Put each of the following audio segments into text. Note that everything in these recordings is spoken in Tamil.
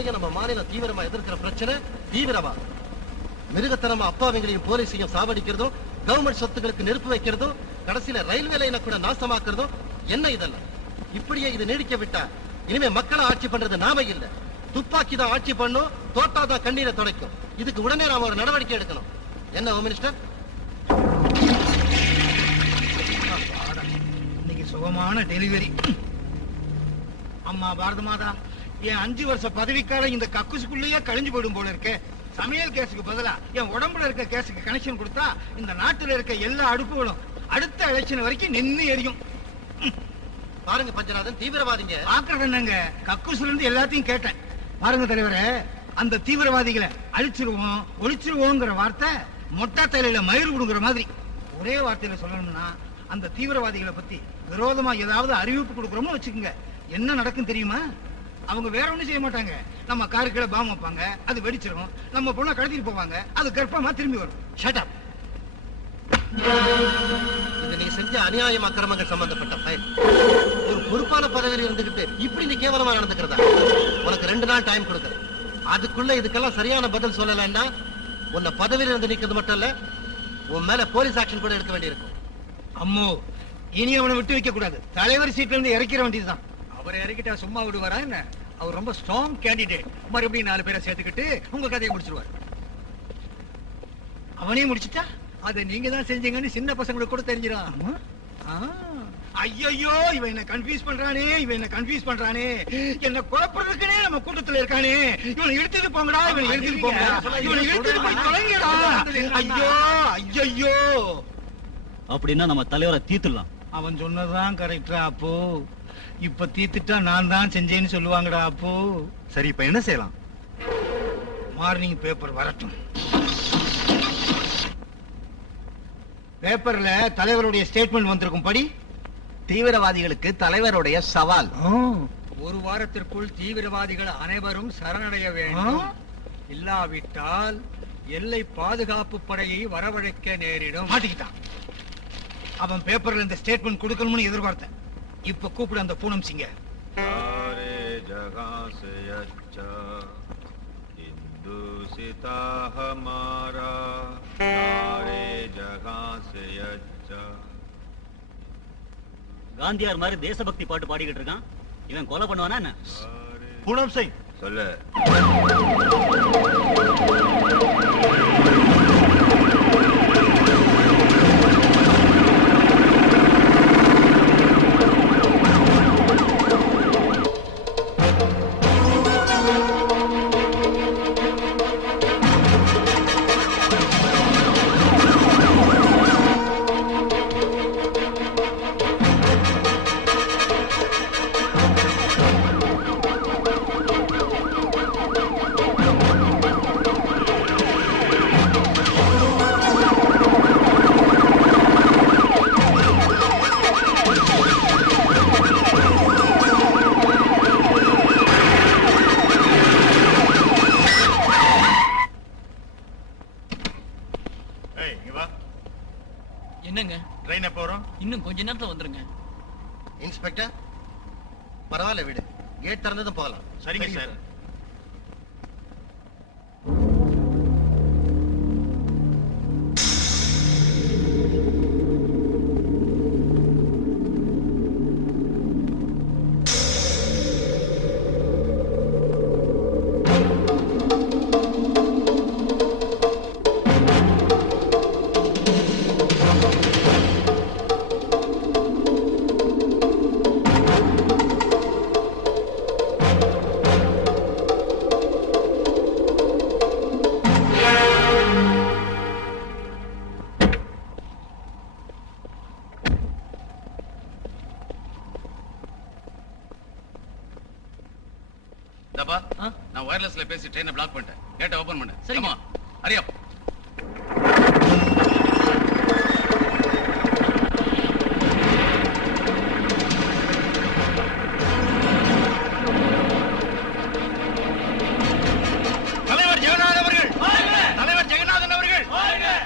சமயம் நம்ம மாநிலம் தீவிரமா எதிர்க்கிற பிரச்சனை தீவிரவாதம். மிருகத்தனமா அப்பாவிங்களையும் போலீஸையும் சாவடிக்கிறதும், கவர்மெண்ட் சொத்துக்களுக்கு நெருப்பு வைக்கிறதும், கடைசியில ரயில்வே லைனை கூட நாசமாக்குறதும் என்ன இதெல்லாம்? இப்படியே இது நீடிக்க விட்டா இனிமே மக்களை ஆட்சி பண்றது நாம இல்ல, துப்பாக்கி தான் ஆட்சி பண்ணும், தோட்டாதான் கண்ணீரை துடைக்கும். இதுக்கு உடனே நாம ஒரு நடவடிக்கை எடுக்கணும். என்ன ஹோம் மினிஸ்டர்? இன்னைக்கு சுகமான டெலிவரி. அம்மா பாரத மாதா, என் 5 வருஷ பதவிக்காலம் இந்த கக்குசுக்குள்ளேயே கழிஞ்சு போயிடும் போல இருக்க. சமையல் கேஸுக்கு பதிலா என் உடம்புல இருக்க கேஸுக்கு கனெக்ஷன் கொடுத்தா இந்த நாட்டுல இருக்க எல்லா அடுப்புகளும் அடுத்த எலெக்ஷன் வரைக்கும் நின்னு எரியும். பாருங்க பஞ்சநாதன், தீவிரவாதிங்க பாக்குறது என்னங்க, கக்குசுல இருந்து எல்லாத்தையும் கேட்டேன். பாருங்க தலைவரே, அந்த தீவிரவாதிகளை அழிச்சிருவோம் ஒழிச்சிருவோங்கிற வார்த்தை மொட்டா தலையில மயிர் விடுங்கிற மாதிரி. ஒரே வார்த்தையில சொல்லணும்னா, அந்த தீவிரவாதிகளை பத்தி விரோதமா ஏதாவது அறிவிப்பு கொடுக்குறோமோ வச்சுக்கோங்க, என்ன நடக்கும் தெரியுமா? அவங்க வேற ஒண்ணும் செய்ய மாட்டாங்க. நம்ம காருக்குள்ள பாம் வைப்பாங்க, அது வெடிச்சிடும். நம்ம பொண்ணை கடத்திட்டு போவாங்க, அது கர்ப்பமா திரும்பி வரும். Shut up. இது நீ செஞ்ச அநியாயம் அக்கிரமங்கள் சம்பந்தப்பட்ட ஃபைல். ஒரு பொறுப்பான பதவியில் இருந்துகிட்டு இப்படி நீ கேவலமா நடந்துக்கிறதா? உனக்கு 2 நாள் டைம் கொடுக்குறேன். அதுக்குள்ள இதுக்கெல்லாம் சரியான பதில் சொல்லலன்னா உன்னை பதவியில் இருந்து நிக்கிறது மட்டும் இல்ல, உன் மேல போலீஸ் ஆக்ஷன் கூட எடுக்க வேண்டியிருக்கும். அம்மோ, இனி அவனை விட்டு வைக்க கூடாது. தலைவர் சீட்ல இருந்து இறக்கிற வேண்டியதுதான். அவரை இறக்கிட்டா சும்மா விடுவாரா என்ன? அவர் ரொம்ப ஸ்ட்ராங் கேண்டிடேட். மறுபடியும் 4 பேரை சேர்த்துக்கிட்டு உங்க கதையை முடிச்சிருவார். அவனே முடிச்சுட்டா அதை நீங்க தான் செஞ்சீங்கன்னு சின்ன பசங்களுக்கு கூட தெரிஞ்சிடும். ஐயோ, இவன் என்ன கன்ஃபியூஸ் பண்றானே, என்ன குழப்பறதுக்குனே நம்ம கூட்டத்துல இருக்கானே. இவனை எடுத்துட்டு போங்கடா, இவனை எடுத்துட்டு போய் தொலைங்கடா. ஐயோ. அப்படின்னா நம்ம தலைவரை தீத்துடலாம். அவன் சொன்னதுதான் கரெக்டா அப்போ. இப்ப தீத்துட்டா நான் தான் செஞ்சேன்னு சொல்லுவாங்கடா அப்போ. சரி, இப்ப என்ன செய்யலாம்? மார்னிங் பேப்பர் வரட்டும். பேப்பர்ல தலைவருடைய ஸ்டேட்மெண்ட் வந்திருக்கும். படி. தீவிரவாதிகளுக்கு தலைவருடைய சவால். 1 வாரத்திற்குள் தீவிரவாதிகள் அனைவரும் சரணடைய வேண்டும். இல்லாவிட்டால் எல்லை பாதுகாப்பு படையை வரவழைக்க நேரிடும். மாட்டிக்கிட்டான். அவன் பேப்பர்ல இந்த ஸ்டேட்மெண்ட் கொடுக்கணும்னு எதிர்பார்த்தேன். இப்ப கூப்பிடு அந்த பூனம் சிங்க. காந்தியார் மாதிரி தேசபக்தி பாட்டு பாடிக்கிட்டு இருக்கான். இவன் கொலை பண்ணுவானா என்ன? பூனம் சிங் சொல்லு. என்னங்க ட்ரெயின் எப்போ வரும்? இன்னும் கொஞ்ச நேரத்துல வந்துருங்க. இன்ஸ்பெக்டர், பரவாயில்ல விடு, கேட் திறந்ததும் போகலாம். சரிங்க சார். நான் வயர்லெஸ்ல பேசி ட்ரெயினை பிளாக் பண்ணிட்டேன். கேட்டை ஓபன் பண்ணு. சரிமா, ஹரியா. தலைவர் ஜெகநாதன் அவர்கள், தலைவர் ஜெகநாதன் அவர்கள்,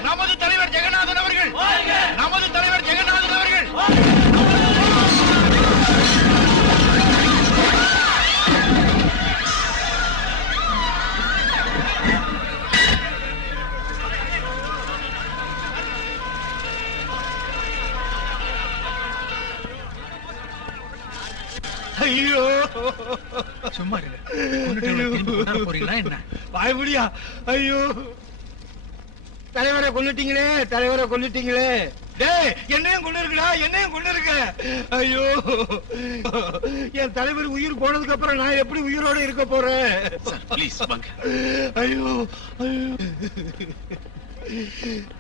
நமது தலைவர் ஜெகநாதன் அவர்கள், நமது தலைவர் ஜெகநாதன் அவர்கள். சும்மா இருங்க. கொன்னுட்டவனை திரும்பி கொண்டு வர போறீங்களா என்ன? வாய்மொழியா? ஐயோ, தலைவரை கொன்னுட்டீங்களே, தலைவரை கொன்னுட்டீங்களே. டேய், என்னையும் கொண்டு இருக்குடா, என்னையும் கொண்டு இருக்க. ஐயோ, என் தலைவர் உயிர் போனதுக்கு அப்புறம் நான் எப்படி உயிரோட இருக்க போறேன்? ப்ளீஸ் வாங்க. ஐயோ, ஐயோ.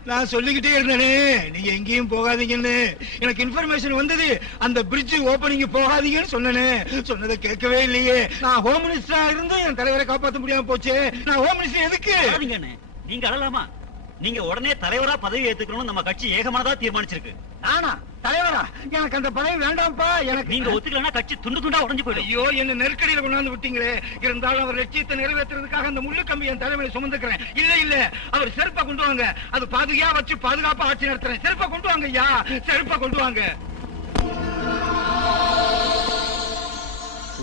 நான் சொல்லிக்கிட்டே இருந்தேனே, நீங்க எங்கேயும் போகாதீங்கன்னு. எனக்கு இன்ஃபர்மேஷன் வந்தது, அந்த பிரிட்ஜ் ஓபனிங் போகாதீங்கன்னு சொன்னேனே. சொன்னதை கேட்கவே இல்லையே. நான் ஹோம் மினிஸ்டரா இருந்து என் தலைவரை காப்பாற்ற முடியாம போச்சு. நான் ஹோம் மினிஸ்டர் எதுக்கு? அழாதீங்கண்ணே. நீங்க அழலாமா? நீங்க உடனே தலைவரா பதவி ஏத்துக்கணும்னு நம்ம கட்சி ஏகமானதா தீர்மானிச்சிருக்கு. நானா தலைவரா? எனக்கு அந்த பதவி வேண்டாம்ப்பா. எனக்கு நீங்க ஒத்துக்கலன்னா கட்சி துண்டு துண்டா உடைஞ்சு போயிடும். ஐயோ, என்ன நெருக்கடியில கொண்டாந்து விட்டீங்களே. இருந்தாலும் அவர் லட்சியத்தை நிறைவேற்றுறதுக்காக அந்த முள்ளு கம்பி என் தலைமையில சுமந்துக்கிறேன். இல்ல இல்ல, அவர் செருப்பை கொண்டு வாங்க. அது பாதுகையா வச்சு பாதுகாப்பா ஆட்சி நடத்துறேன். செருப்பை கொண்டு வாங்க ஐயா, செருப்பை கொண்டு வாங்க.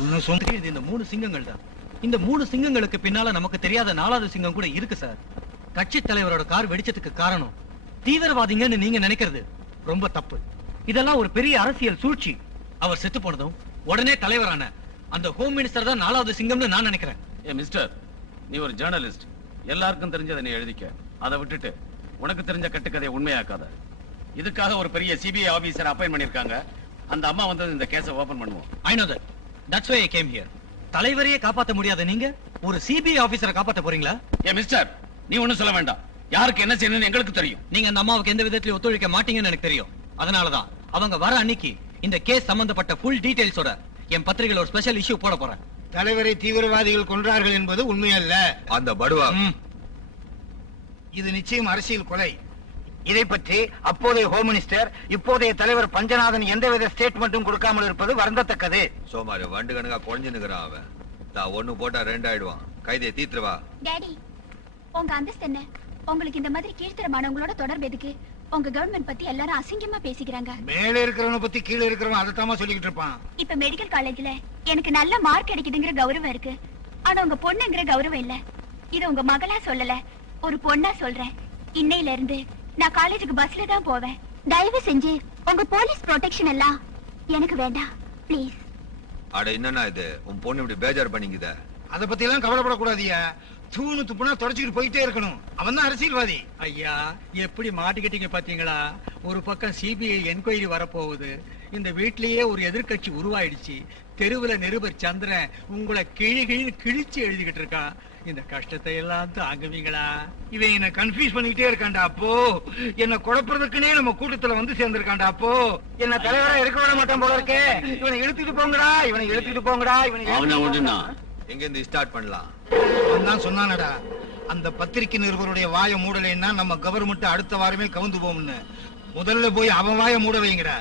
உன்னை சொந்த இது இந்த 3 சிங்கங்கள் தான். இந்த 3 சிங்கங்களுக்கு பின்னால நமக்கு தெரியாத 4வது சிங்கம் கூட இருக்கு சார். கட்சி தலைவரோட கார் வெடிச்சதுக்கு காரணம் தீவிரவாதிங்கன்னு நீங்க நினைக்கிறது ரொம்ப தப்பு. இதெல்லாம் ஒரு பெரிய அரசியல் சூழ்ச்சி. அவர் செத்து போனதும் உடனே தலைவரான அந்த ஹோம் மினிஸ்டர் தான் 4வது சிங்கம்னு நான் நினைக்கிறேன். ஏ மிஸ்டர், நீ ஒரு ஜேர்னலிஸ்ட். எல்லாருக்கும் தெரிஞ்சதை நீ எழுதிக்க. அதை விட்டுட்டு உனக்கு தெரிஞ்ச கட்டுக்கதையை உண்மையாக்காத. இதுக்காக ஒரு பெரிய சிபிஐ ஆபீசர் அப்பாயின்ட் பண்ணிருக்காங்க. அந்த அம்மா வந்து இந்த கேஸை ஓபன் பண்ணுவோம். I know that. That's why I came here. தலைவரையே காப்பாத்த முடியாத நீங்க ஒரு சிபிஐ ஆபீசரை காப்பாத்த போறீங்களா? ஏ மிஸ்டர், நீ ஒண்ணும் சொல்ல வேண்டாம். யாருக்கு என்ன செய்யணும்னு எங்களுக்கு தெரியும். நீங்க அந்த அம்மாவுக்கு எந்த விதத்திலயும் ஒத்துழைக்க மாட்டீங்கன்னு எனக்கு தெரியும். அதனாலதான் அவங்க வர அன்னைக்கு இந்த கேஸ் சம்பந்தப்பட்ட ஃபுல் டீடைல்ஸோட என் பத்திரிகையில ஒரு ஸ்பெஷல் இஷ்யூ போட போறேன். தலைவரை தீவிரவாதிகள் கொன்றார்கள் என்பது உண்மையல்ல. அந்த படுவா இது நிச்சயம் அரசியல் கொலை. இதை பற்றி அப்போதைய ஹோம் மினிஸ்டர், இப்போதைய தலைவர் பஞ்சநாதன் எந்தவித ஸ்டேட்மெண்ட்டும் கொடுக்காமல் இருப்பது வருந்தத்தக்கது. சோமாரி வண்டு கணக்கா குழஞ்சு நிக்கிறான் அவன். நான் 1 போட்டா 2 ஆயிடுவான். கைதியை தீத்துருவா. டாடி, உங்க அந்தஸ்து என்ன? உங்களுக்கு இந்த மாதிரி கீழ்த்தரமானவங்களோட தொடர்பு எதுக்கு? உங்க கவர்மெண்ட் பத்தி எல்லாரும் அசிங்கமா பேசிக்கிறாங்க. மேல இருக்கிறவன பத்தி கீழே இருக்கிறவன் அதத்தாமா சொல்லிக்கிட்டு இருப்பான். இப்ப மெடிக்கல் காலேஜ்ல எனக்கு நல்ல மார்க் கிடைக்குதுங்கிற கௌரவம் இருக்கு. ஆனா உங்க பொண்ணுங்கிற கௌரவம் இல்ல. இது உங்க மகளா சொல்லல, ஒரு பொண்ணா சொல்றேன். இன்னையில இருந்து நான் காலேஜுக்கு பஸ்ல தான் போவேன். தயவு செஞ்சு உங்க போலீஸ் ப்ரொடெக்ஷன் எல்லாம் எனக்கு வேண்டாம், ப்ளீஸ். அட என்னன்னா இது, உன் பொண்ணு இப்படி பேஜார் பண்ணிக்குத. அத பத்தி எல்லாம் கவலைப்படக்கூடாதியா. தூணு துப்புனா தொடச்சுக்கிட்டு போயிட்டே இருக்கணும். அவன் தான் அரசியல்வாதி. ஐயா, எப்படி மாட்டிக்கிட்டீங்க பாத்தீங்களா? ஒரு பக்கம் சிபிஐ என்கொயரி வரப்போகுது. இந்த வீட்லயே ஒரு எதிர்க்கட்சி உருவாயிடுச்சு. தெருவுல நிருபர் சந்திரன் உங்களை கிழிச்சு எழுதிக்கிட்டு இருக்கான். இந்த கஷ்டத்தை எல்லாம் தாங்குவீங்களா? இவன் என்ன கன்ஃபியூஸ் பண்ணிக்கிட்டே இருக்காண்டா. அப்போ என்ன குழப்பறதுக்குனே நம்ம கூட்டத்துல வந்து சேர்ந்திருக்காண்டா. அப்போ என்ன தலைவரா இருக்க விட மாட்டான் போல இருக்கே. இவனை இழுத்துட்டு போங்கடா, இவனை இழுத்துட்டு போங்கடா, அவனை ஒண்ணுனா எங்க இருந்து ஸ்டார்ட் பண்ணலாம்? அவன் தான் சொன்னானடா, அந்த பத்திரிகை நிருபருடைய வாயை மூடலைன்னா நம்ம கவர்மெண்ட் அடுத்த வாரமே கவுந்து போகும்னு. முதல்ல போய் அவன் வாயை மூட வைங்கடா.